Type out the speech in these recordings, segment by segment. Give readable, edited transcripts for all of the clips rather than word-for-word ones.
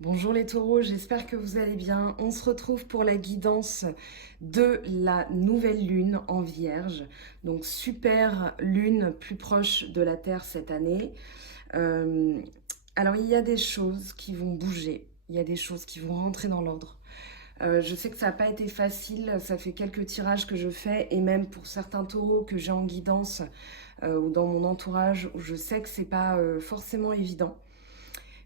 Bonjour les taureaux, j'espère que vous allez bien. On se retrouve pour la guidance de la nouvelle lune en Vierge. Donc super lune plus proche de la Terre cette année. Euh, alors il y a des choses qui vont bouger, il y a des choses qui vont rentrer dans l'ordre. Je sais que ça n'a pas été facile, ça fait quelques tirages que je fais et même pour certains taureaux que j'ai en guidance ou dans mon entourage où je sais que c'est pas forcément évident.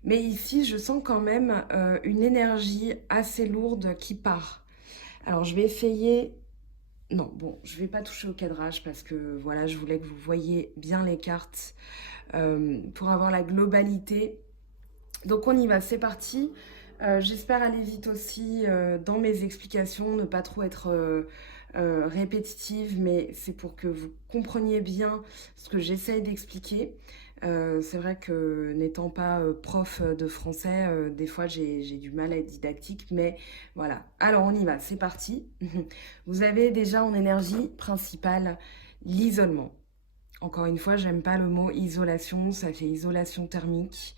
Mais ici, je sens quand même une énergie assez lourde qui part. Alors, je vais essayer. Non, bon, je vais pas toucher au cadrage parce que voilà, je voulais que vous voyiez bien les cartes pour avoir la globalité. Donc, on y va, c'est parti. J'espère aller vite aussi dans mes explications, ne pas trop être répétitive, mais c'est pour que vous compreniez bien ce que j'essaye d'expliquer. C'est vrai que n'étant pas prof de français, des fois j'ai du mal à être didactique, mais voilà. Alors on y va, c'est parti. Vous avez déjà en énergie principale l'isolement. Encore une fois, j'aime pas le mot isolation, ça fait isolation thermique.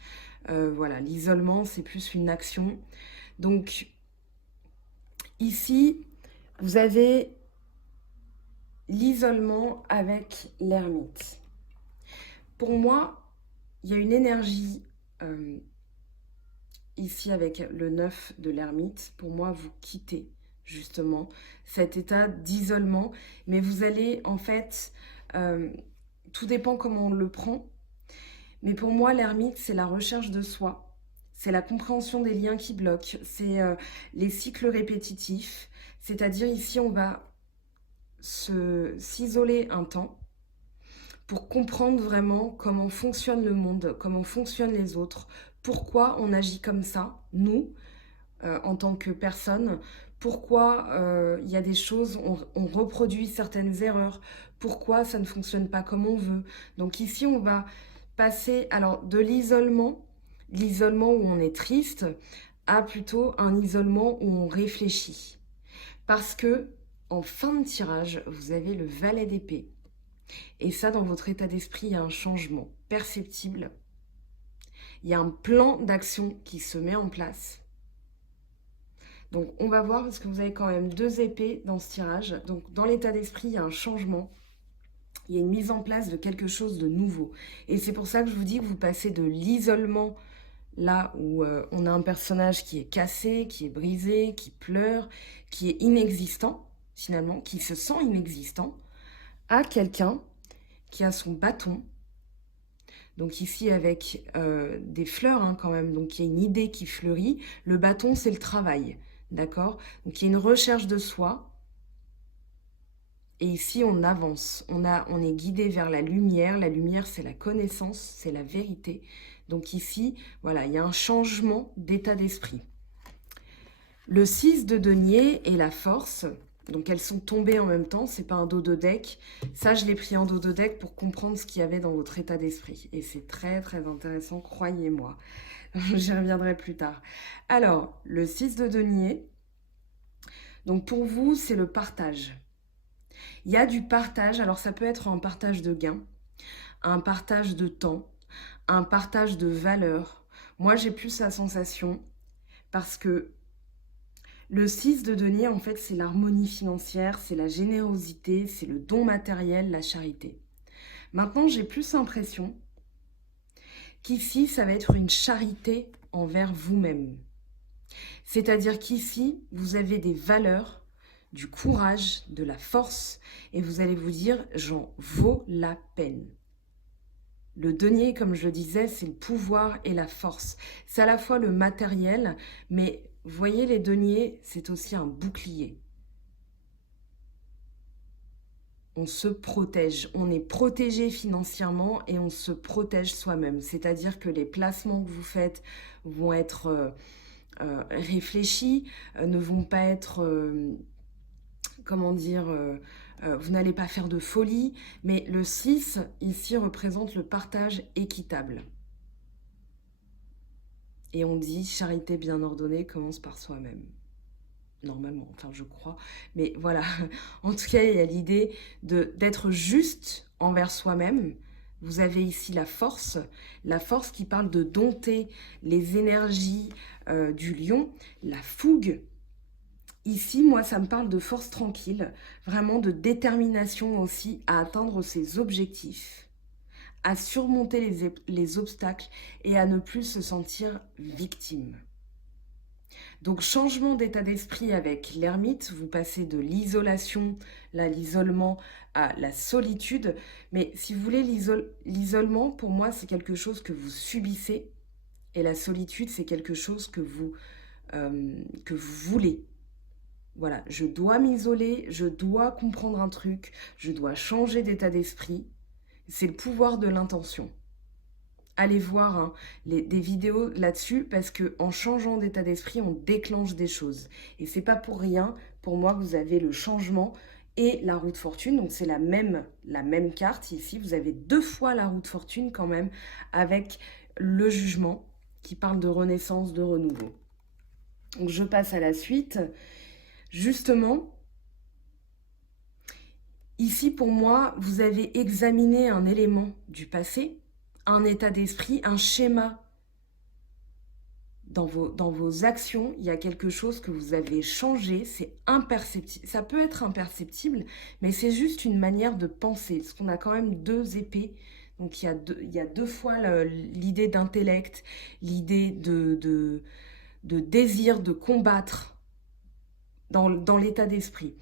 Voilà, l'isolement, c'est plus une action. Donc ici, vous avez l'isolement avec l'ermite. Pour moi, il y a une énergie euh, ici avec le 9 de l'ermite. Pour moi, vous quittez justement cet état d'isolement, mais vous allez en fait, euh, tout dépend comment on le prend, mais pour moi, l'ermite, c'est la recherche de soi. C'est la compréhension des liens qui bloquent, c'est les cycles répétitifs. C'est-à-dire ici, on va s'isoler un temps pour comprendre vraiment comment fonctionne le monde, comment fonctionnent les autres, pourquoi on agit comme ça, nous, en tant que personne, pourquoi il y a des choses, on reproduit certaines erreurs, pourquoi ça ne fonctionne pas comme on veut. Donc ici, on va passer alors de l'isolement où on est triste, à plutôt un isolement où on réfléchit. Parce que en fin de tirage, vous avez le valet d'épée. Et ça, dans votre état d'esprit, il y a un changement perceptible. Il y a un plan d'action qui se met en place. Donc on va voir parce que vous avez quand même deux épées dans ce tirage. Donc dans l'état d'esprit, il y a un changement. Il y a une mise en place de quelque chose de nouveau. Et c'est pour ça que je vous dis que vous passez de l'isolement, là où on a un personnage qui est cassé, qui est brisé, qui pleure, qui est inexistant, finalement, qui se sent inexistant, à quelqu'un qui a son bâton. Donc ici avec des fleurs quand même, donc il y a une idée qui fleurit. Le bâton, c'est le travail, d'accord? Donc il y a une recherche de soi. Et ici, on avance, on est guidé vers la lumière. La lumière, c'est la connaissance, c'est la vérité. Donc ici, voilà, il y a un changement d'état d'esprit. Le 6 de denier et la force, donc elles sont tombées en même temps, c'est pas un dos de deck. Ça, je l'ai pris en dos de deck pour comprendre ce qu'il y avait dans votre état d'esprit. Et c'est très très intéressant, croyez-moi. J'y reviendrai plus tard. Alors, le 6 de denier, donc pour vous, c'est le partage. Il y a du partage, alors ça peut être un partage de gains, un partage de temps, un partage de valeur. Moi, j'ai plus la sensation, parce que le 6 de denier, en fait, c'est l'harmonie financière, c'est la générosité, c'est le don matériel, la charité. Maintenant, j'ai plus l'impression qu'ici, ça va être une charité envers vous-même. C'est-à-dire qu'ici, vous avez des valeurs, du courage, de la force, et vous allez vous dire, j'en vaux la peine. Le denier, comme je le disais, c'est le pouvoir et la force. C'est à la fois le matériel, mais vous voyez, les deniers, c'est aussi un bouclier. On se protège, on est protégé financièrement et on se protège soi-même. C'est-à-dire que les placements que vous faites vont être réfléchis, ne vont pas être, comment dire, vous n'allez pas faire de folie, mais le 6 ici représente le partage équitable. Et on dit charité bien ordonnée commence par soi-même. Normalement, enfin je crois. Mais voilà, en tout cas, il y a l'idée d'être juste envers soi-même. Vous avez ici la force qui parle de dompter les énergies du lion, la fougue. Ici, moi, ça me parle de force tranquille, vraiment de détermination aussi à atteindre ses objectifs, à surmonter les obstacles et à ne plus se sentir victime. Donc, changement d'état d'esprit avec l'ermite, vous passez de l'isolation, là, l'isolement, à la solitude. Mais si vous voulez, l'isolement, pour moi, c'est quelque chose que vous subissez et la solitude, c'est quelque chose que vous voulez. Voilà, je dois m'isoler, je dois comprendre un truc, je dois changer d'état d'esprit. C'est le pouvoir de l'intention. Allez voir hein, des vidéos là-dessus parce qu'en changeant d'état d'esprit, on déclenche des choses. Et c'est pas pour rien, pour moi, vous avez le changement et la roue de fortune. Donc c'est la même carte ici. Vous avez 2 fois la roue de fortune quand même avec le jugement qui parle de renaissance, de renouveau. Donc je passe à la suite. Justement, ici pour moi, vous avez examiné un élément du passé, un état d'esprit, un schéma. Dans vos actions, il y a quelque chose que vous avez changé, c'est imperceptible. Ça peut être imperceptible, mais c'est juste une manière de penser, parce qu'on a quand même 2 épées. Donc il y a 2 fois l'idée d'intellect, l'idée de désir de combattre dans l'état d'esprit.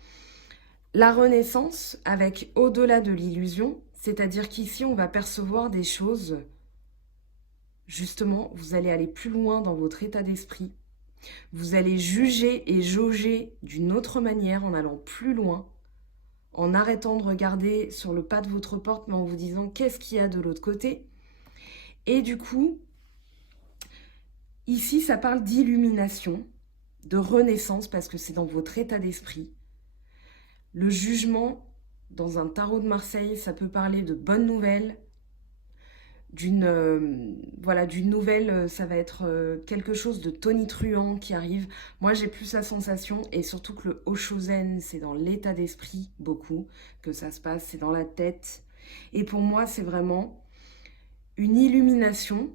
La renaissance avec au-delà de l'illusion, c'est-à-dire qu'ici on va percevoir des choses, justement, vous allez aller plus loin dans votre état d'esprit, vous allez juger et jauger d'une autre manière en allant plus loin, en arrêtant de regarder sur le pas de votre porte, mais en vous disant qu'est-ce qu'il y a de l'autre côté. Et du coup, ici ça parle d'illumination, de renaissance, parce que c'est dans votre état d'esprit. Le jugement, dans un tarot de Marseille, ça peut parler de bonnes nouvelles, d'une nouvelle, ça va être quelque chose de tonitruant qui arrive. Moi, j'ai plus la sensation, et surtout que le Oshozen, c'est dans l'état d'esprit, beaucoup, que ça se passe, c'est dans la tête. Et pour moi, c'est vraiment une illumination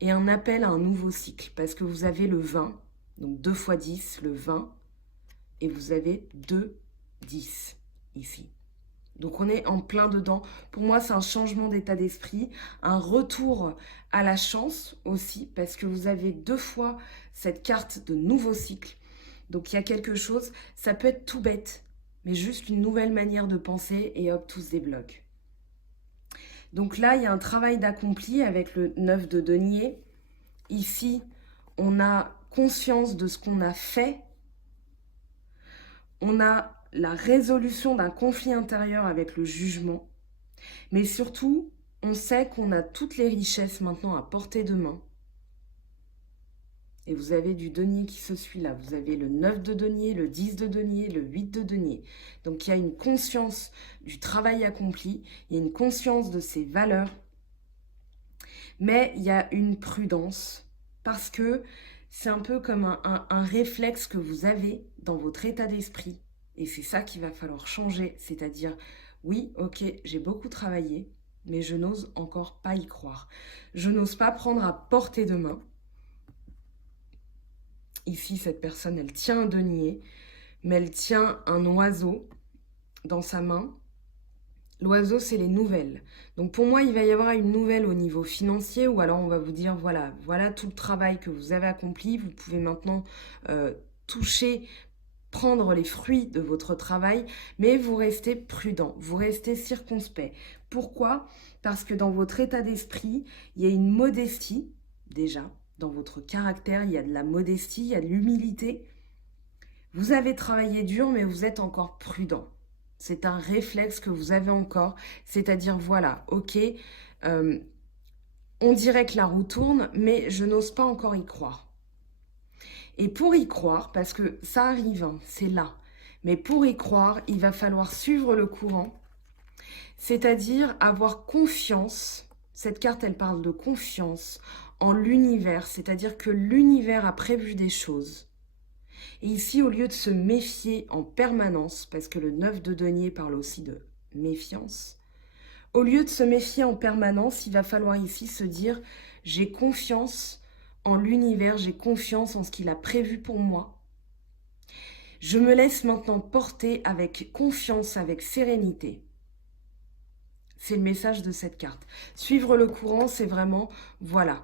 et un appel à un nouveau cycle, parce que vous avez le 20, donc 2 x 10, le 20, et vous avez 2 10 ici. Donc on est en plein dedans. Pour moi, c'est un changement d'état d'esprit, un retour à la chance aussi, parce que vous avez 2 fois cette carte de nouveau cycle. Donc il y a quelque chose, ça peut être tout bête, mais juste une nouvelle manière de penser et hop, tout se débloque. Donc là, il y a un travail d'accompli avec le 9 de denier. Ici, on a conscience de ce qu'on a fait. On a la résolution d'un conflit intérieur avec le jugement. Mais surtout, on sait qu'on a toutes les richesses maintenant à portée de main. Et vous avez du denier qui se suit là. Vous avez le 9 de denier, le 10 de denier, le 8 de denier. Donc il y a une conscience du travail accompli, il y a une conscience de ses valeurs. Mais il y a une prudence parce que c'est un peu comme un réflexe que vous avez dans votre état d'esprit. Et c'est ça qu'il va falloir changer. C'est-à-dire, oui, ok, j'ai beaucoup travaillé, mais je n'ose encore pas y croire. Je n'ose pas prendre à portée de main. Ici, cette personne, elle tient un denier, mais elle tient un oiseau dans sa main. L'oiseau, c'est les nouvelles. Donc pour moi, il va y avoir une nouvelle au niveau financier, ou alors on va vous dire, voilà tout le travail que vous avez accompli. Vous pouvez maintenant toucher, prendre les fruits de votre travail, mais vous restez prudent, vous restez circonspect. Pourquoi? Parce que dans votre état d'esprit, il y a une modestie, déjà. Dans votre caractère, il y a de la modestie, il y a de l'humilité. Vous avez travaillé dur, mais vous êtes encore prudent. C'est un réflexe que vous avez encore, c'est-à-dire, voilà, ok, on dirait que la roue tourne, mais je n'ose pas encore y croire. Et pour y croire, parce que ça arrive, hein, c'est là, mais pour y croire, il va falloir suivre le courant, c'est-à-dire avoir confiance. Cette carte, elle parle de confiance en l'univers, c'est-à-dire que l'univers a prévu des choses. Et ici, au lieu de se méfier en permanence, parce que le 9 de denier parle aussi de méfiance, Au lieu de se méfier en permanence, il va falloir ici se dire « j'ai confiance en l'univers, j'ai confiance en ce qu'il a prévu pour moi. Je me laisse maintenant porter avec confiance, avec sérénité. » C'est le message de cette carte. Suivre le courant, c'est vraiment, voilà,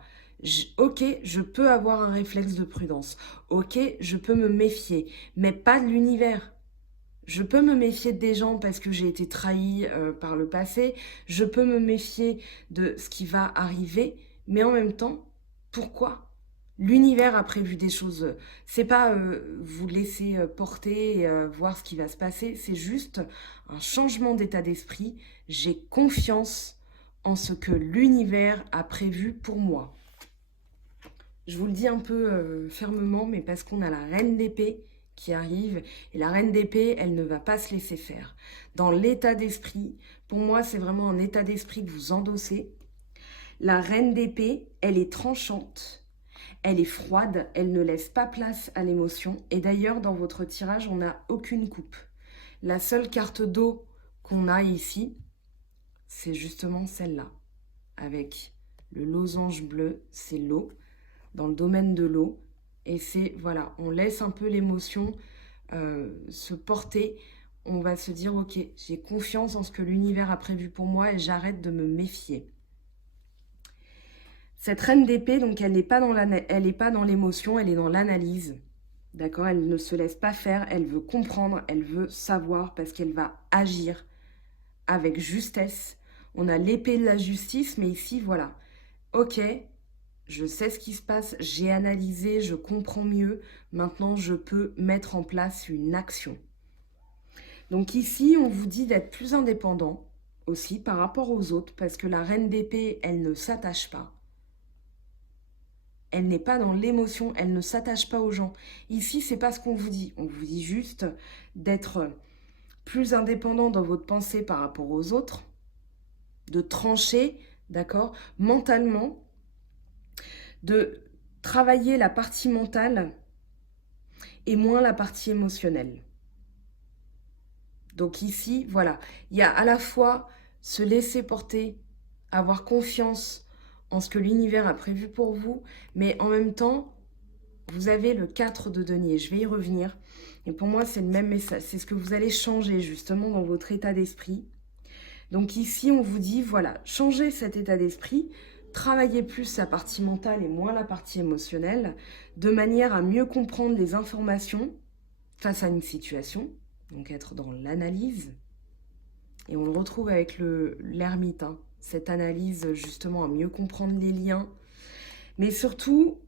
ok, je peux avoir un réflexe de prudence. Ok, je peux me méfier, mais pas de l'univers. Je peux me méfier des gens parce que j'ai été trahi par le passé. Je peux me méfier de ce qui va arriver. Mais en même temps, pourquoi? L'univers a prévu des choses. C'est pas vous laisser porter et voir ce qui va se passer. C'est juste un changement d'état d'esprit. J'ai confiance en ce que l'univers a prévu pour moi. Je vous le dis un peu fermement, mais parce qu'on a la reine d'épée qui arrive, et la reine d'épée, elle ne va pas se laisser faire. Dans l'état d'esprit, pour moi, c'est vraiment un état d'esprit que vous endossez. La reine d'épée, elle est tranchante, elle est froide, elle ne laisse pas place à l'émotion. Et d'ailleurs, dans votre tirage, on n'a aucune coupe. La seule carte d'eau qu'on a ici, c'est justement celle-là, avec le losange bleu, c'est l'eau, dans le domaine de l'eau. Et c'est, voilà, on laisse un peu l'émotion se porter. On va se dire, ok, j'ai confiance en ce que l'univers a prévu pour moi et j'arrête de me méfier. Cette reine d'épée, donc, elle n'est pas dans l'émotion, elle est dans l'analyse. D'accord? Elle ne se laisse pas faire, elle veut comprendre, elle veut savoir parce qu'elle va agir avec justesse. On a l'épée de la justice, mais ici, voilà. Ok, je sais ce qui se passe, j'ai analysé, je comprends mieux. Maintenant, je peux mettre en place une action. Donc ici, on vous dit d'être plus indépendant aussi par rapport aux autres parce que la reine d'épée, elle ne s'attache pas. Elle n'est pas dans l'émotion, elle ne s'attache pas aux gens. Ici, c'est pas ce qu'on vous dit. On vous dit juste d'être plus indépendant dans votre pensée par rapport aux autres, de trancher, d'accord, mentalement, de travailler la partie mentale et moins la partie émotionnelle. Donc ici, voilà, il y a à la fois se laisser porter, avoir confiance en ce que l'univers a prévu pour vous, mais en même temps, vous avez le 4 de denier. Je vais y revenir. Et pour moi, c'est le même message. C'est ce que vous allez changer justement dans votre état d'esprit. Donc ici, on vous dit, voilà, changez cet état d'esprit, travaillez plus la partie mentale et moins la partie émotionnelle, de manière à mieux comprendre les informations face à une situation, donc être dans l'analyse. Et on le retrouve avec l'ermite, hein, cette analyse justement à mieux comprendre les liens. Mais surtout,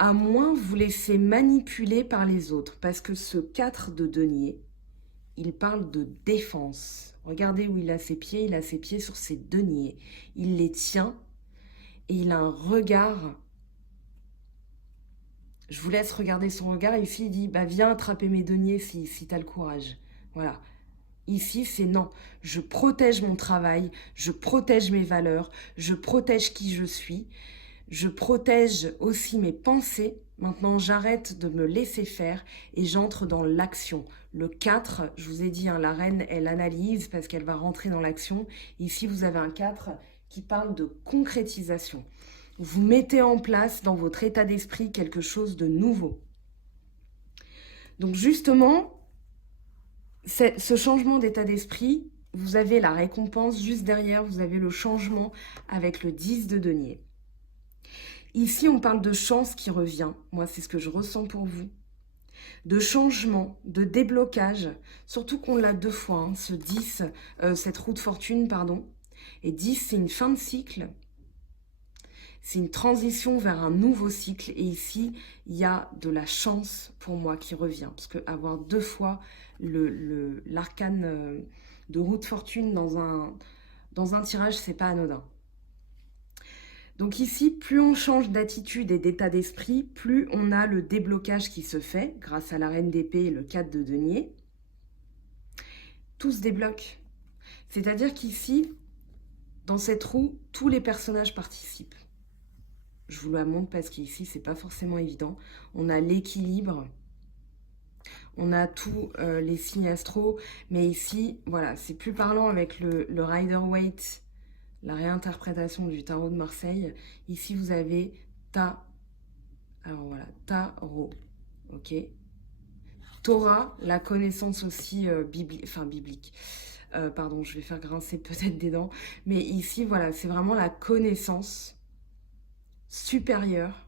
à moins vous laisser manipuler par les autres, parce que ce 4 de denier, il parle de défense. Regardez où il a ses pieds sur ses deniers. Il les tient et il a un regard. Je vous laisse regarder son regard. Ici, il dit, bah, viens attraper mes deniers si tu as le courage. Voilà. Ici, c'est non. Je protège mon travail, je protège mes valeurs, je protège qui je suis, je protège aussi mes pensées. Maintenant, j'arrête de me laisser faire et j'entre dans l'action. Le 4, je vous ai dit, hein, la reine, elle analyse parce qu'elle va rentrer dans l'action. Ici, vous avez un 4 qui parle de concrétisation. Vous mettez en place dans votre état d'esprit quelque chose de nouveau. Donc justement, ce changement d'état d'esprit, vous avez la récompense juste derrière, vous avez le changement avec le 10 de denier. Ici, on parle de chance qui revient. Moi, c'est ce que je ressens pour vous. De changement, de déblocage, surtout qu'on l'a 2 fois, hein, cette roue de fortune, pardon. Et 10, c'est une fin de cycle. C'est une transition vers un nouveau cycle. Et ici, il y a de la chance pour moi qui revient. Parce que avoir 2 fois l'arcane de roue de fortune dans un tirage, c'est pas anodin. Donc ici, plus on change d'attitude et d'état d'esprit, plus on a le déblocage qui se fait grâce à la reine d'épée et le 4 de denier. Tout se débloque. C'est-à-dire qu'ici, dans cette roue, tous les personnages participent. Je vous la montre parce qu'ici, c'est pas forcément évident. On a l'équilibre. on a tous les signes astro, mais ici, voilà, c'est plus parlant avec le Rider-Waite, la réinterprétation du tarot de Marseille. Ici, vous avez alors voilà, tarot, ok. Torah, la connaissance aussi biblique. Pardon, je vais faire grincer peut-être des dents. Mais ici, voilà, c'est vraiment la connaissance supérieure.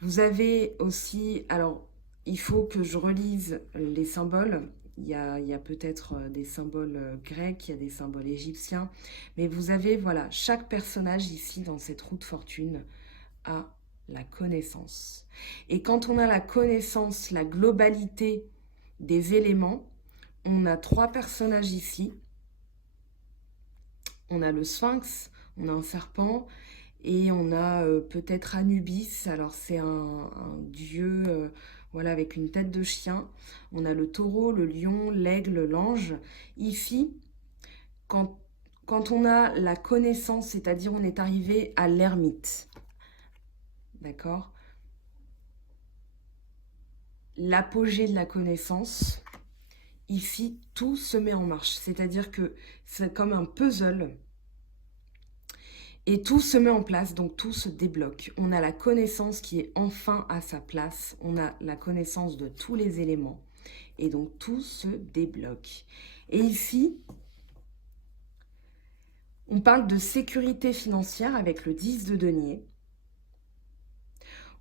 Vous avez aussi... Alors, il faut que je relise les symboles. Il y a peut-être des symboles grecs, il y a des symboles égyptiens. Mais vous avez, voilà, chaque personnage ici dans cette roue de fortune a la connaissance. Et quand on a la connaissance, la globalité des éléments, on a 3 personnages ici. On a le sphinx, on a un serpent et on a peut-être Anubis. Alors c'est un dieu voilà, avec une tête de chien. On a le taureau, le lion, l'aigle, l'ange. Ici, quand on a la connaissance, c'est-à-dire on est arrivé à l'ermite. D'accord? L'apogée de la connaissance, ici, tout se met en marche. C'est-à-dire que c'est comme un puzzle et tout se met en place, donc tout se débloque. On a la connaissance qui est enfin à sa place. On a la connaissance de tous les éléments et donc tout se débloque. Et ici, on parle de sécurité financière avec le 10 de denier.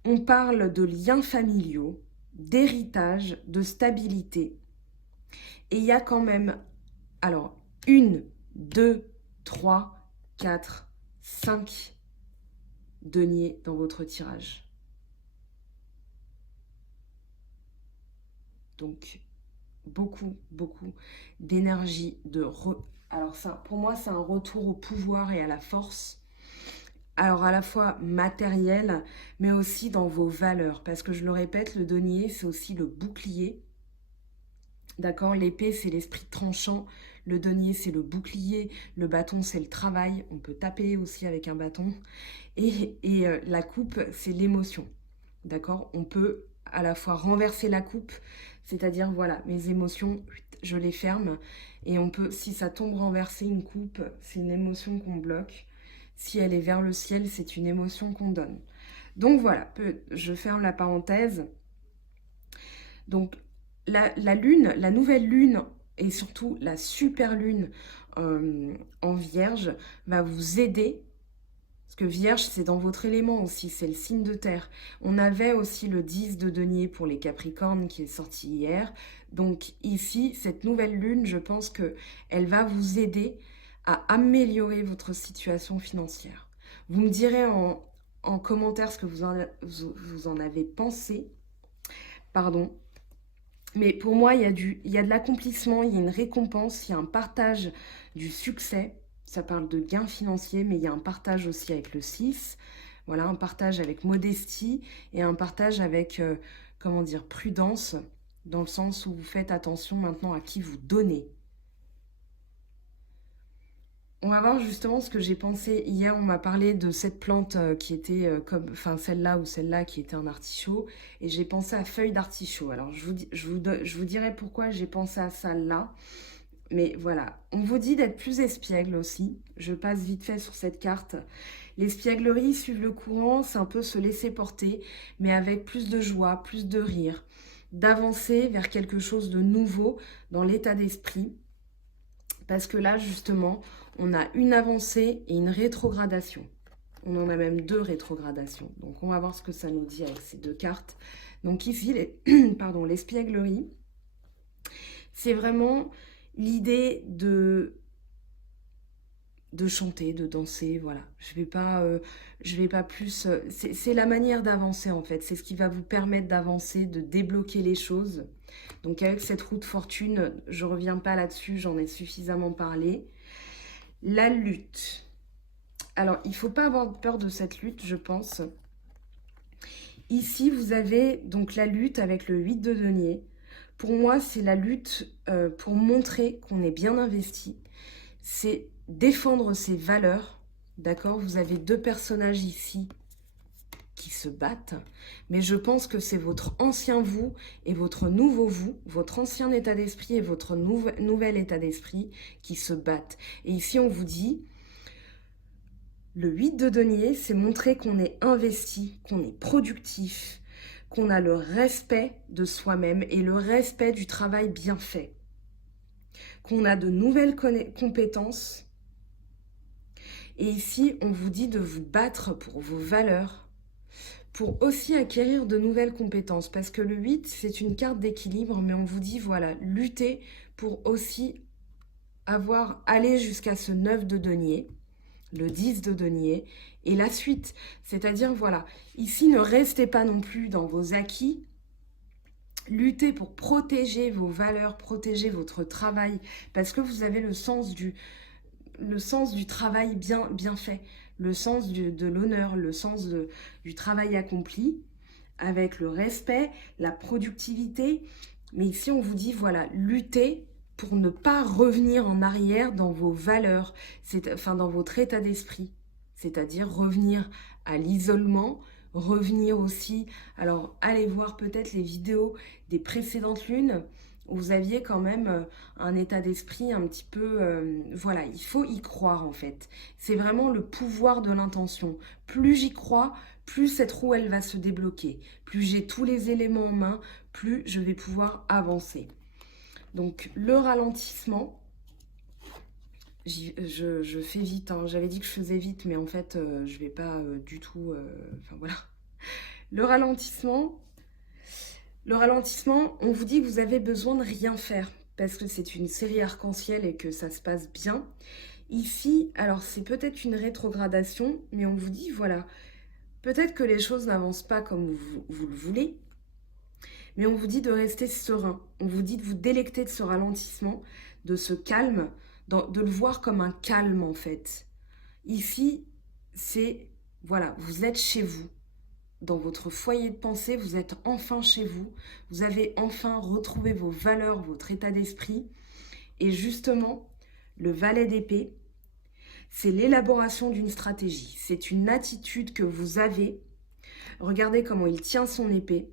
On parle de liens familiaux, d'héritage, de stabilité. Et il y a quand même, alors, 1, 2, 3, 4, 5 deniers dans votre tirage. Donc, beaucoup d'énergie. Alors ça, pour moi, c'est un retour au pouvoir et à la force. Alors, à la fois matériel, mais aussi dans vos valeurs. Parce que je le répète, le denier, c'est aussi le bouclier. D'accord, l'épée, c'est l'esprit tranchant. Le denier, c'est le bouclier. Le bâton, c'est le travail. On peut taper aussi avec un bâton. Et la coupe, c'est l'émotion. D'accord, on peut à la fois renverser la coupe, c'est-à-dire, voilà, mes émotions, je les ferme. Et on peut, si ça tombe renversé, une coupe, c'est une émotion qu'on bloque. Si elle est vers le ciel, c'est une émotion qu'on donne. Donc voilà, je ferme la parenthèse. Donc la lune, la nouvelle lune et surtout la super lune en vierge va vous aider. Parce que vierge, c'est dans votre élément aussi, c'est le signe de terre. On avait aussi le 10 de denier pour les capricornes qui est sorti hier. Donc ici, cette nouvelle lune, je pense qu'elle va vous aider à améliorer votre situation financière. Vous me direz en commentaire ce que vous en avez pensé. Pardon. Mais pour moi, il y a de l'accomplissement, il y a une récompense, il y a un partage du succès. Ça parle de gains financiers, mais il y a un partage aussi avec le 6. Voilà, un partage avec modestie et un partage avec, comment dire, prudence, dans le sens où vous faites attention maintenant à qui vous donnez. On va voir justement ce que j'ai pensé. Hier, on m'a parlé de cette plante qui était comme, enfin celle-là ou celle-là qui était un artichaut. Et j'ai pensé à feuilles d'artichaut. Alors, je vous dirai pourquoi j'ai pensé à ça là. Mais voilà, on vous dit d'être plus espiègle aussi. Je passe vite fait sur cette carte. L'espièglerie, suivre le courant, c'est un peu se laisser porter, mais avec plus de joie, plus de rire, d'avancer vers quelque chose de nouveau dans l'état d'esprit. Parce que là, justement, on a une avancée et une rétrogradation. On en a même 2 rétrogradations. Donc, on va voir ce que ça nous dit avec ces 2 cartes. Donc ici, l'espièglerie, c'est vraiment l'idée de chanter, de danser, voilà. Je vais pas plus... c'est la manière d'avancer, en fait. C'est ce qui va vous permettre d'avancer, de débloquer les choses. Donc avec cette roue de fortune, je ne reviens pas là-dessus, j'en ai suffisamment parlé. La lutte. Alors, il ne faut pas avoir peur de cette lutte, je pense. Ici, vous avez donc la lutte avec le 8 de denier. Pour moi, c'est la lutte pour montrer qu'on est bien investi. C'est défendre ses valeurs, d'accord? Vous avez 2 personnages ici qui se battent, mais je pense que c'est votre ancien vous et votre nouveau vous, votre ancien état d'esprit et votre nouvel état d'esprit qui se battent. Et ici, on vous dit, le 8 de denier, c'est montrer qu'on est investi, qu'on est productif, qu'on a le respect de soi-même et le respect du travail bien fait, qu'on a de nouvelles compétences. Et ici, on vous dit de vous battre pour vos valeurs, pour aussi acquérir de nouvelles compétences. Parce que le 8, c'est une carte d'équilibre, mais on vous dit, voilà, lutter pour aussi aller jusqu'à ce 9 de denier, le 10 de denier, et la suite. C'est-à-dire, voilà, ici, ne restez pas non plus dans vos acquis. Luttez pour protéger vos valeurs, protéger votre travail, parce que vous avez le sens du travail bien fait, le sens de l'honneur, le sens du travail accompli, avec le respect, la productivité. Mais ici, on vous dit, voilà, luttez pour ne pas revenir en arrière dans vos valeurs, dans votre état d'esprit. C'est-à-dire revenir à l'isolement, revenir aussi... Alors, allez voir peut-être les vidéos des précédentes lunes, où vous aviez quand même un état d'esprit un petit peu... voilà, il faut y croire en fait. C'est vraiment le pouvoir de l'intention. Plus j'y crois, plus cette roue, elle va se débloquer. Plus j'ai tous les éléments en main, plus je vais pouvoir avancer. Donc, le ralentissement, je fais vite. Hein. J'avais dit que je faisais vite, mais en fait, je vais pas du tout... Enfin, voilà. Le ralentissement, on vous dit que vous avez besoin de rien faire parce que c'est une série arc-en-ciel et que ça se passe bien. Ici, alors c'est peut-être une rétrogradation, mais on vous dit, voilà, peut-être que les choses n'avancent pas comme vous le voulez, mais on vous dit de rester serein. On vous dit de vous délecter de ce ralentissement, de ce calme, de le voir comme un calme en fait. Ici, c'est, voilà, vous êtes chez vous. Dans votre foyer de pensée, vous êtes enfin chez vous. Vous avez enfin retrouvé vos valeurs, votre état d'esprit. Et justement, le valet d'épée, c'est l'élaboration d'une stratégie. C'est une attitude que vous avez. Regardez comment il tient son épée.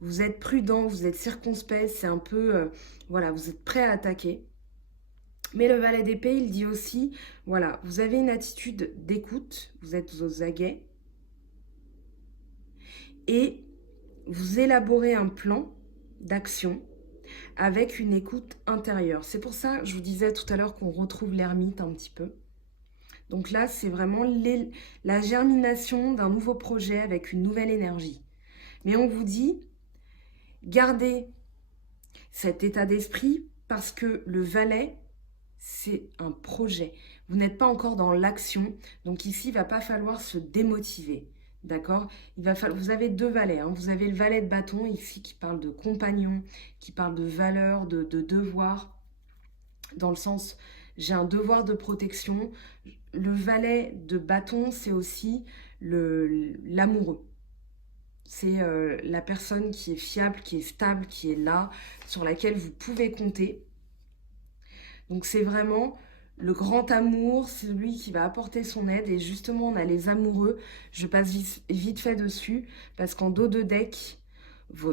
Vous êtes prudent, vous êtes circonspect, c'est un peu... voilà, vous êtes prêt à attaquer. Mais le valet d'épée, il dit aussi, voilà, vous avez une attitude d'écoute, vous êtes aux aguets. Et vous élaborez un plan d'action avec une écoute intérieure. C'est pour ça que je vous disais tout à l'heure qu'on retrouve l'ermite un petit peu. Donc là, c'est vraiment la germination d'un nouveau projet avec une nouvelle énergie. Mais on vous dit, gardez cet état d'esprit parce que le valet, c'est un projet. Vous n'êtes pas encore dans l'action. Donc ici, il ne va pas falloir se démotiver. D'accord? Vous avez deux valets. Hein. Vous avez le valet de bâton ici qui parle de compagnon, qui parle de valeur, de devoir, dans le sens j'ai un devoir de protection. Le valet de bâton, c'est aussi l'amoureux. C'est la personne qui est fiable, qui est stable, qui est là, sur laquelle vous pouvez compter. Donc c'est vraiment... Le grand amour, c'est celui qui va apporter son aide. Et justement, on a les amoureux. Je passe vite fait dessus. Parce qu'en dos de deck,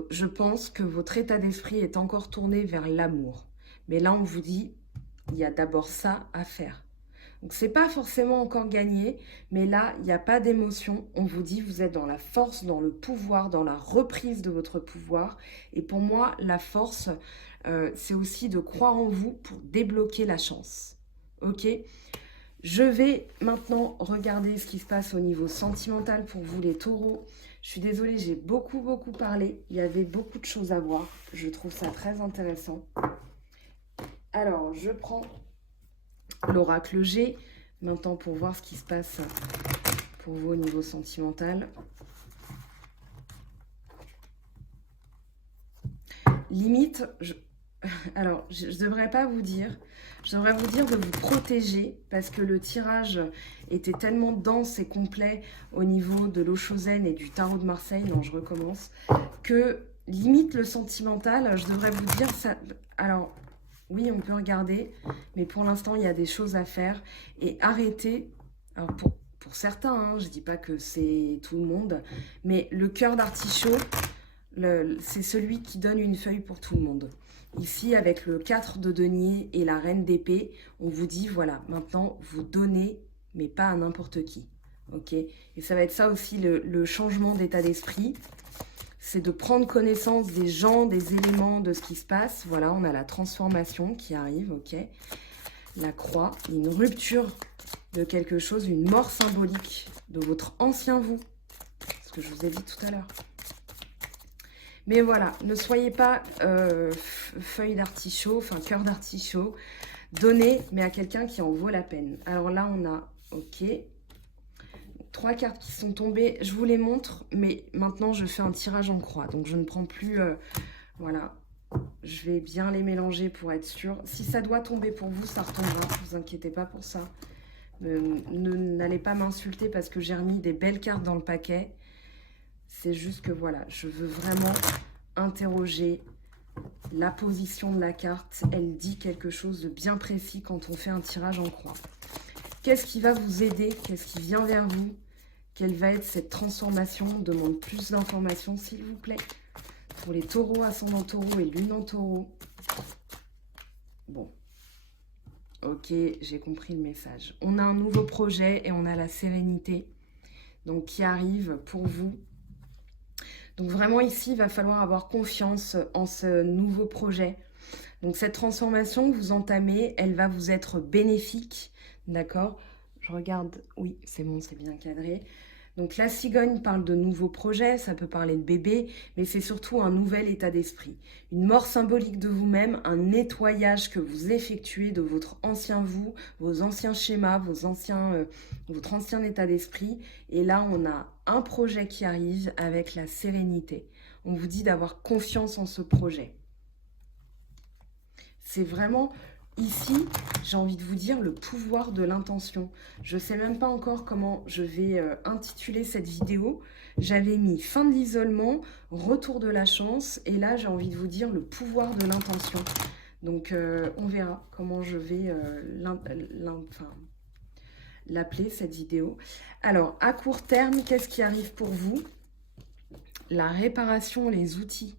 je pense que votre état d'esprit est encore tourné vers l'amour. Mais là, on vous dit, il y a d'abord ça à faire. Donc, c'est pas forcément encore gagné. Mais là, il n'y a pas d'émotion. On vous dit, vous êtes dans la force, dans le pouvoir, dans la reprise de votre pouvoir. Et pour moi, la force, c'est aussi de croire en vous pour débloquer la chance. Ok, je vais maintenant regarder ce qui se passe au niveau sentimental pour vous les taureaux. Je suis désolée, j'ai beaucoup parlé. Il y avait beaucoup de choses à voir. Je trouve ça très intéressant. Alors, je prends l'oracle G maintenant pour voir ce qui se passe pour vous au niveau sentimental. Limite, alors, je ne devrais pas vous dire, je devrais vous dire de vous protéger parce que le tirage était tellement dense et complet au niveau de l'eau Chosen et du tarot de Marseille, non, je recommence, que limite le sentimental, je devrais vous dire ça. Alors, oui, on peut regarder, mais pour l'instant, il y a des choses à faire et arrêter. Alors, pour certains, hein, je dis pas que c'est tout le monde, mais le cœur d'artichaut, c'est celui qui donne une feuille pour tout le monde. Ici, avec le 4 de denier et la reine d'épée, on vous dit, voilà, maintenant, vous donnez, mais pas à n'importe qui. Ok. Et ça va être ça aussi, le changement d'état d'esprit. C'est de prendre connaissance des gens, des éléments, de ce qui se passe. Voilà, on a la transformation qui arrive, ok. La croix, une rupture de quelque chose, une mort symbolique de votre ancien vous. Ce que je vous ai dit tout à l'heure. Mais voilà, ne soyez pas feuille d'artichaut, enfin cœur d'artichaut. Donnez, mais à quelqu'un qui en vaut la peine. Alors là, on a, ok, 3 cartes qui sont tombées. Je vous les montre, mais maintenant, je fais un tirage en croix. Donc, je ne prends plus, voilà, je vais bien les mélanger pour être sûre. Si ça doit tomber pour vous, ça retombera. Ne vous inquiétez pas pour ça. N'allez pas m'insulter parce que j'ai remis des belles cartes dans le paquet. C'est juste que voilà, je veux vraiment interroger la position de la carte. Elle dit quelque chose de bien précis quand on fait un tirage en croix. Qu'est-ce qui va vous aider? Qu'est-ce qui vient vers vous? Quelle va être cette transformation? On demande plus d'informations, s'il vous plaît. Pour les taureaux, ascendant taureau et lune en taureau. Bon. Ok, j'ai compris le message. On a un nouveau projet et on a la sérénité. Donc, qui arrive pour vous. Donc vraiment ici, il va falloir avoir confiance en ce nouveau projet. Donc cette transformation que vous entamez, elle va vous être bénéfique, d'accord? Je regarde, oui, c'est bon, c'est bien cadré. Donc la cigogne parle de nouveaux projets, ça peut parler de bébé, mais c'est surtout un nouvel état d'esprit. Une mort symbolique de vous-même, un nettoyage que vous effectuez de votre ancien vous, vos anciens schémas, votre ancien état d'esprit. Et là, on a un projet qui arrive avec la sérénité. On vous dit d'avoir confiance en ce projet. C'est vraiment... Ici, j'ai envie de vous dire le pouvoir de l'intention. Je ne sais même pas encore comment je vais intituler cette vidéo. J'avais mis fin de l'isolement, retour de la chance. Et là, j'ai envie de vous dire le pouvoir de l'intention. Donc, on verra comment je vais l'appeler, cette vidéo. Alors, à court terme, qu'est-ce qui arrive pour vous? La réparation, les outils.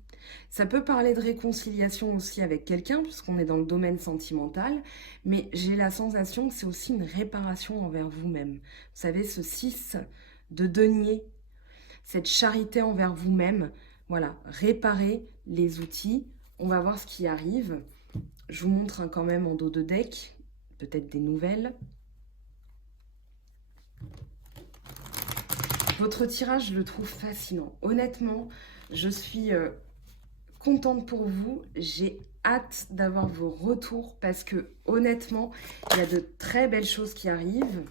Ça peut parler de réconciliation aussi avec quelqu'un, puisqu'on est dans le domaine sentimental, mais j'ai la sensation que c'est aussi une réparation envers vous-même. Vous savez, ce 6 de denier, cette charité envers vous-même, voilà, réparer les outils. On va voir ce qui arrive. Je vous montre quand même en dos de deck, peut-être des nouvelles. Votre tirage, je le trouve fascinant. Honnêtement, je suis... contente pour vous, j'ai hâte d'avoir vos retours parce que honnêtement, il y a de très belles choses qui arrivent.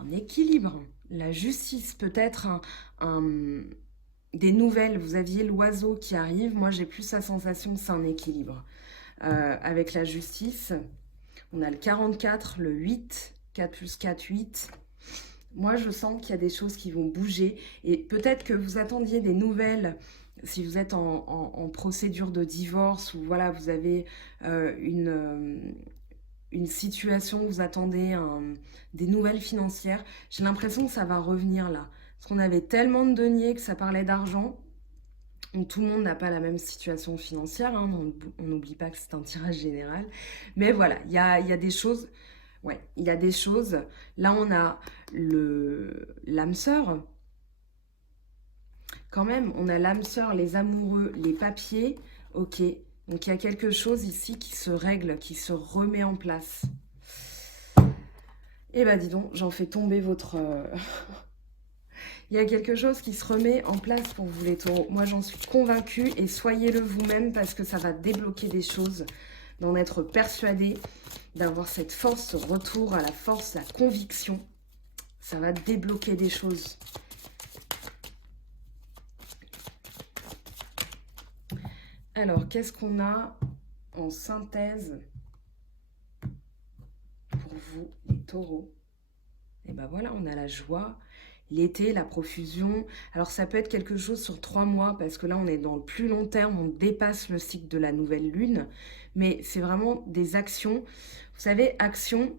Un équilibre, la justice, peut-être des nouvelles. Vous aviez l'oiseau qui arrive, moi j'ai plus la sensation que c'est un équilibre. Avec la justice, on a le 44, le 8, 4 plus 4, 8. Moi je sens qu'il y a des choses qui vont bouger et peut-être que vous attendiez des nouvelles. Si vous êtes en procédure de divorce ou voilà, vous avez une situation, vous attendez des nouvelles financières, j'ai l'impression que ça va revenir là. Parce qu'on avait tellement de deniers que ça parlait d'argent. Tout le monde n'a pas la même situation financière, hein, on n'oublie pas que c'est un tirage général. Mais voilà, il y a des choses... Ouais, il y a des choses. Là, on a l'âme sœur. Quand même, on a l'âme sœur, les amoureux, les papiers. Ok, donc il y a quelque chose ici qui se règle, qui se remet en place. Eh ben dis donc, j'en fais tomber votre... Il y a quelque chose qui se remet en place pour vous les taureaux. Moi, j'en suis convaincue et soyez-le vous-même parce que ça va débloquer des choses, d'en être persuadé, d'avoir cette force, ce retour à la force, la conviction. Ça va débloquer des choses. Alors, qu'est-ce qu'on a en synthèse pour vous, les taureaux? Et ben voilà, on a la joie, l'été, la profusion. Alors, ça peut être quelque chose sur 3 mois, parce que là, on est dans le plus long terme, on dépasse le cycle de la nouvelle lune. Mais c'est vraiment des actions. Vous savez, action,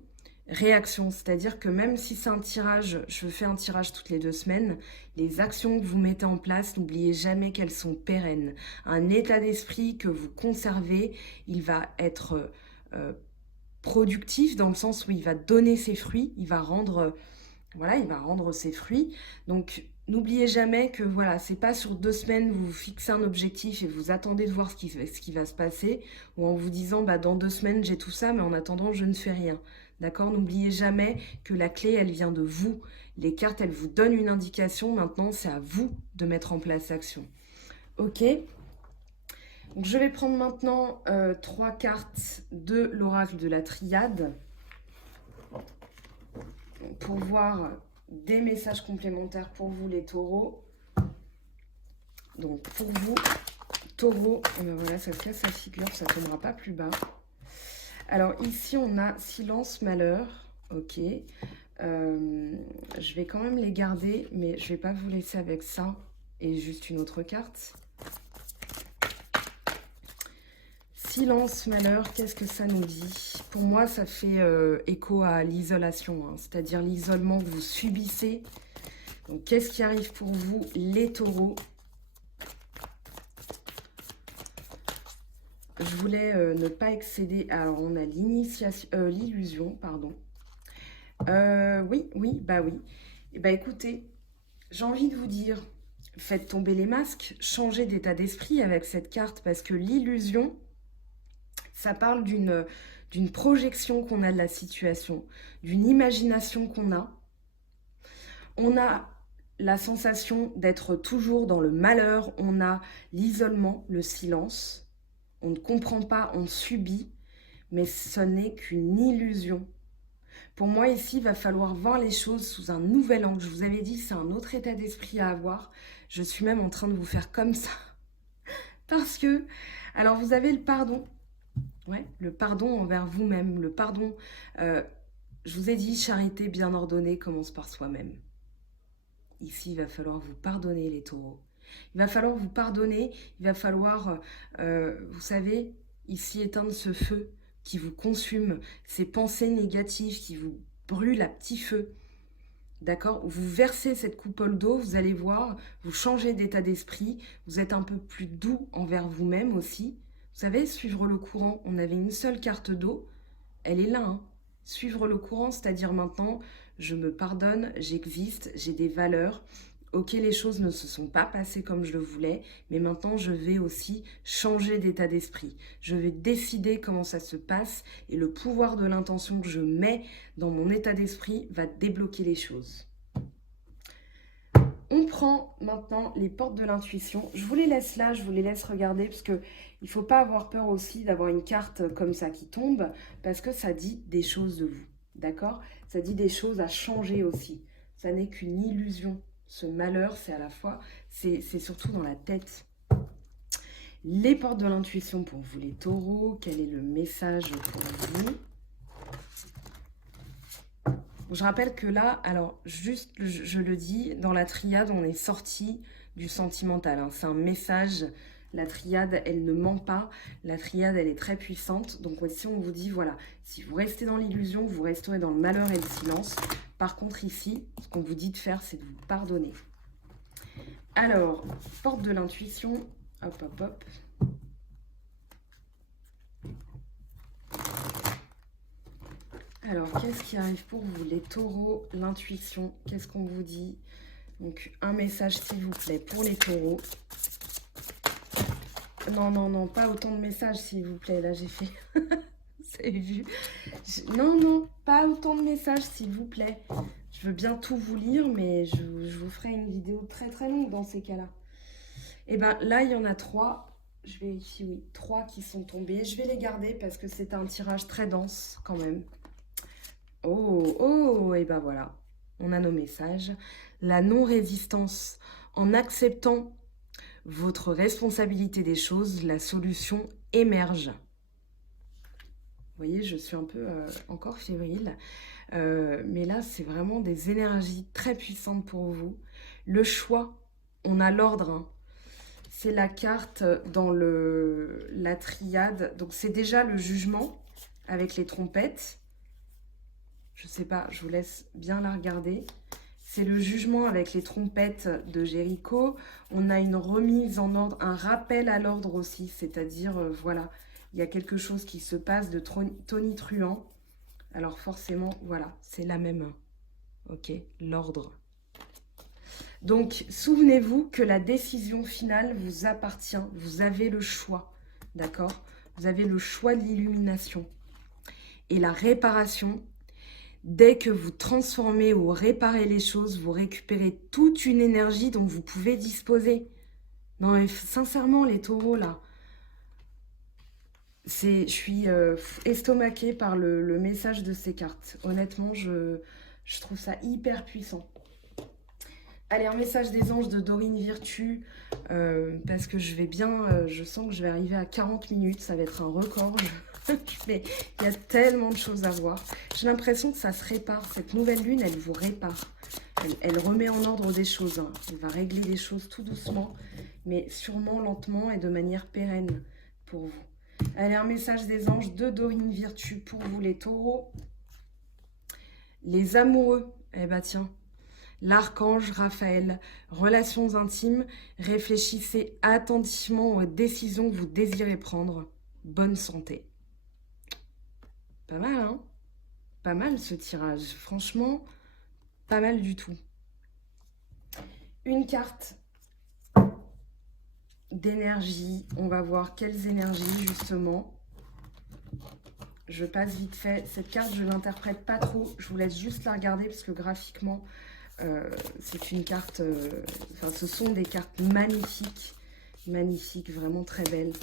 réaction. C'est-à-dire que même si c'est un tirage, je fais un tirage toutes les 2 semaines, les actions que vous mettez en place, n'oubliez jamais qu'elles sont pérennes. Un état d'esprit que vous conservez, il va être productif dans le sens où il va donner ses fruits, il va rendre, voilà, il va rendre ses fruits. Donc, n'oubliez jamais que voilà, c'est pas sur 2 semaines vous vous fixez un objectif et vous attendez de voir ce qui va se passer, ou en vous disant bah dans 2 semaines j'ai tout ça, mais en attendant je ne fais rien. D'accord? N'oubliez jamais que la clé elle vient de vous. Les cartes elles vous donnent une indication. Maintenant c'est à vous de mettre en place l'action. Ok? Donc, je vais prendre maintenant 3 cartes de l'oracle de la triade pour voir des messages complémentaires pour vous les taureaux. Donc pour vous, taureau, et ben voilà, ça se casse sa figure, ça ne tombera pas plus bas. Alors ici on a silence, malheur, ok. Je vais quand même les garder, mais je ne vais pas vous laisser avec ça et juste une autre carte. Silence, malheur, qu'est-ce que ça nous dit? Pour moi, ça fait écho à l'isolation, hein, c'est-à-dire l'isolement que vous subissez. Donc, qu'est-ce qui arrive pour vous, les taureaux? Je voulais ne pas excéder. Alors, on a l'illusion, pardon. Oui, bah oui. Et bah écoutez, j'ai envie de vous dire, faites tomber les masques, changez d'état d'esprit avec cette carte parce que l'illusion, ça parle d'une projection qu'on a de la situation, d'une imagination qu'on a. On a la sensation d'être toujours dans le malheur, on a l'isolement, le silence. On ne comprend pas, on subit, mais ce n'est qu'une illusion. Pour moi, ici, il va falloir voir les choses sous un nouvel angle. Je vous avais dit, c'est un autre état d'esprit à avoir. Je suis même en train de vous faire comme ça. Parce que, alors vous avez le pardon. Ouais, le pardon envers vous-même. Le pardon, je vous ai dit, charité bien ordonnée commence par soi-même. Ici, il va falloir vous pardonner, les taureaux. Il va falloir vous pardonner, il va falloir, vous savez, ici éteindre ce feu qui vous consume, ces pensées négatives qui vous brûlent à petit feu. D'accord? Vous versez cette coupole d'eau, vous allez voir, vous changez d'état d'esprit, vous êtes un peu plus doux envers vous-même aussi. Vous savez, suivre le courant, on avait une seule carte d'eau, elle est là, hein. Suivre le courant, c'est-à-dire maintenant, je me pardonne, j'existe, j'ai des valeurs. Ok, les choses ne se sont pas passées comme je le voulais, mais maintenant je vais aussi changer d'état d'esprit. Je vais décider comment ça se passe et le pouvoir de l'intention que je mets dans mon état d'esprit va débloquer les choses. On prend maintenant les portes de l'intuition. Je vous les laisse là, je vous les laisse regarder parce que il ne faut pas avoir peur aussi d'avoir une carte comme ça qui tombe parce que ça dit des choses de vous, d'accord? Ça dit des choses à changer aussi. Ça n'est qu'une illusion. Ce malheur, c'est à la fois, c'est surtout dans la tête. Les portes de l'intuition pour vous les taureaux, quel est le message pour vous? Je rappelle que là, alors juste, je le dis, dans la triade, on est sorti du sentimental, hein. C'est un message. La triade, elle ne ment pas. La triade, elle est très puissante. Donc ici, on vous dit, voilà, si vous restez dans l'illusion, vous resterez dans le malheur et le silence. Par contre, ici, ce qu'on vous dit de faire, c'est de vous pardonner. Alors, porte de l'intuition. Hop, hop, hop. Alors, qu'est-ce qui arrive pour vous, les taureaux? L'intuition, qu'est-ce qu'on vous dit? Donc, un message, s'il vous plaît, pour les taureaux. Non, non, non, pas autant de messages, s'il vous plaît. Là, j'ai fait... Vous avez vu? Non, non, pas autant de messages, s'il vous plaît. Je veux bien tout vous lire, mais je vous ferai une vidéo très, très longue dans ces cas-là. Et bien, là, il y en a 3. Je vais ici, oui, 3 qui sont tombés. Je vais les garder parce que c'est un tirage très dense, quand même. Oh, oh, et ben voilà, on a nos messages. La non-résistance. En acceptant votre responsabilité des choses, la solution émerge. Vous voyez, je suis un peu encore fébrile. Mais là, c'est vraiment des énergies très puissantes pour vous. Le choix, on a l'ordre, hein. C'est la carte dans la triade. Donc, c'est déjà le jugement avec les trompettes. Je sais pas, je vous laisse bien la regarder. C'est le jugement avec les trompettes de Jéricho. On a une remise en ordre, un rappel à l'ordre aussi, c'est-à-dire, voilà, il y a quelque chose qui se passe de tonitruant. Alors forcément, voilà, c'est la même, ok, l'ordre. Donc, souvenez-vous que la décision finale vous appartient, vous avez le choix, d'accord? Vous avez le choix de l'illumination. Et la réparation, dès que vous transformez ou réparez les choses, vous récupérez toute une énergie dont vous pouvez disposer. Non, mais sincèrement, les taureaux, là, je suis estomaquée par le message de ces cartes. Honnêtement, je trouve ça hyper puissant. Allez, un message des anges de Dorine Virtue, parce que je vais bien, je sens que je vais arriver à 40 minutes, ça va être un record. Mais il y a tellement de choses à voir. J'ai l'impression que ça se répare. Cette nouvelle lune, elle vous répare. Elle remet en ordre des choses. Hein. Elle va régler les choses tout doucement, mais sûrement lentement et de manière pérenne pour vous. Allez, un message des anges de Dorine Virtue pour vous, les taureaux. Les amoureux, eh ben tiens, l'archange Raphaël, relations intimes, réfléchissez attentivement aux décisions que vous désirez prendre. Bonne santé. Pas mal, hein? Pas mal ce tirage. Franchement, pas mal du tout. Une carte d'énergie. On va voir quelles énergies, justement. Je passe vite fait. Cette carte, je ne l'interprète pas trop. Je vous laisse juste la regarder parce que graphiquement, c'est une carte... Enfin, ce sont des cartes magnifiques. Magnifiques, vraiment très belles.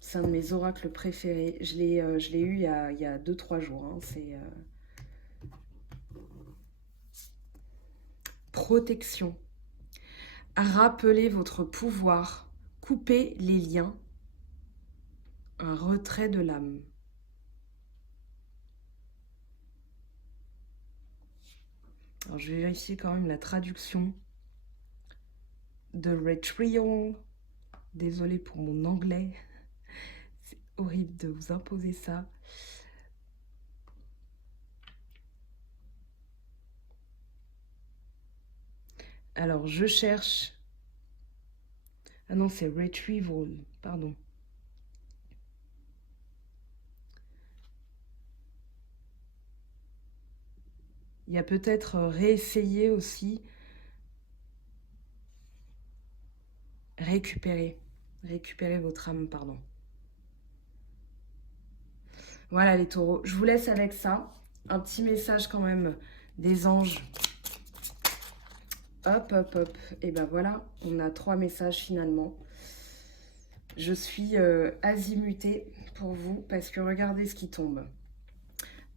C'est un de mes oracles préférés. Je l'ai eu il y a 2-3 jours. Hein. C'est... Protection. Rappelez votre pouvoir. Coupez les liens. Un retrait de l'âme. Alors, je vais vérifier quand même la traduction de Retrial. Désolée pour mon anglais. C'est horrible de vous imposer ça. Alors, je cherche... Ah non, c'est Retrieval, pardon. Il y a peut-être réessayer aussi. Récupérer votre âme, pardon. Voilà les taureaux, je vous laisse avec ça. Un petit message quand même des anges. Hop, hop, hop. Et ben voilà, on a 3 messages finalement. Je suis azimutée pour vous parce que regardez ce qui tombe.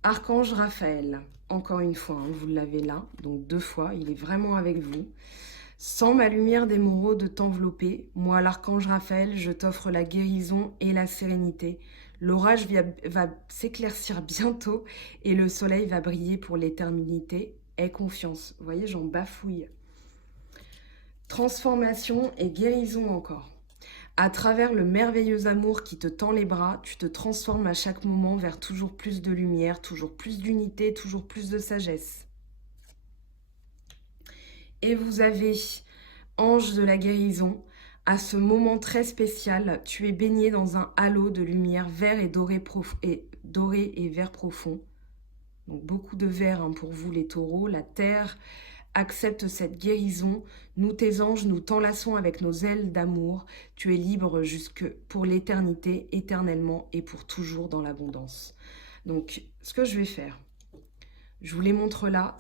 Archange Raphaël, encore une fois, hein, vous l'avez là, donc 2 fois, il est vraiment avec vous. Sans ma lumière d'émeraude t'envelopper, moi l'archange Raphaël, je t'offre la guérison et la sérénité. L'orage va s'éclaircir bientôt et le soleil va briller pour l'éternité. Aie confiance. Vous voyez, j'en bafouille. Transformation et guérison encore. À travers le merveilleux amour qui te tend les bras, tu te transformes à chaque moment vers toujours plus de lumière, toujours plus d'unité, toujours plus de sagesse. Et vous avez ange de la guérison. À ce moment très spécial, tu es baigné dans un halo de lumière vert et doré, et vert profond. Donc beaucoup de vert hein, pour vous les taureaux. La terre accepte cette guérison. Nous, tes anges, nous t'enlaçons avec nos ailes d'amour. Tu es libre jusque pour l'éternité, éternellement et pour toujours dans l'abondance. Donc, ce que je vais faire, je vous les montre là.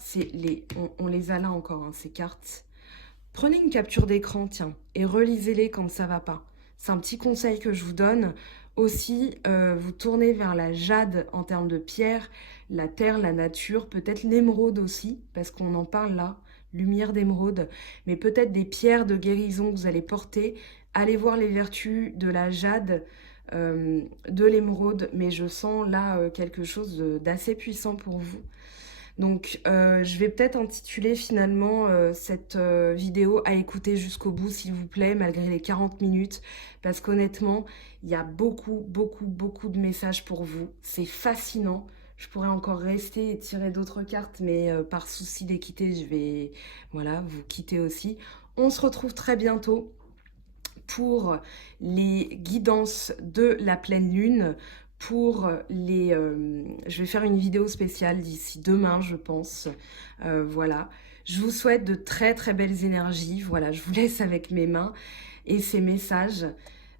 On les a là encore, hein, ces cartes. Prenez une capture d'écran, tiens, et relisez-les quand ça va pas. C'est un petit conseil que je vous donne. Aussi, vous tournez vers la jade en termes de pierre, la terre, la nature, peut-être l'émeraude aussi, parce qu'on en parle là, lumière d'émeraude, mais peut-être des pierres de guérison que vous allez porter. Allez voir les vertus de la jade, de l'émeraude, mais je sens là quelque chose d'assez puissant pour vous. Donc, je vais peut-être intituler finalement cette vidéo à écouter jusqu'au bout, s'il vous plaît, malgré les 40 minutes. Parce qu'honnêtement, il y a beaucoup de messages pour vous. C'est fascinant. Je pourrais encore rester et tirer d'autres cartes, mais par souci d'équité, je vais voilà, vous quitter aussi. On se retrouve très bientôt pour les guidances de la pleine lune, pour les... je vais faire une vidéo spéciale d'ici demain, je pense. Voilà. Je vous souhaite de très très belles énergies. Voilà, je vous laisse avec mes mains et ces messages.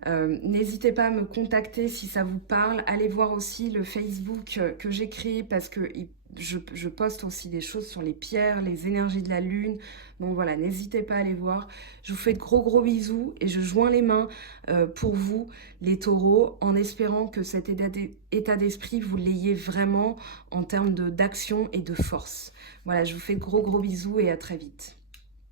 N'hésitez pas à me contacter si ça vous parle. Allez voir aussi le Facebook que j'ai créé parce que je poste aussi des choses sur les pierres, les énergies de la lune. Donc voilà, n'hésitez pas à aller voir. Je vous fais de gros gros bisous et je joins les mains pour vous, les taureaux, en espérant que cet état d'esprit, vous l'ayez vraiment en termes d'action et de force. Voilà, je vous fais de gros gros bisous et à très vite.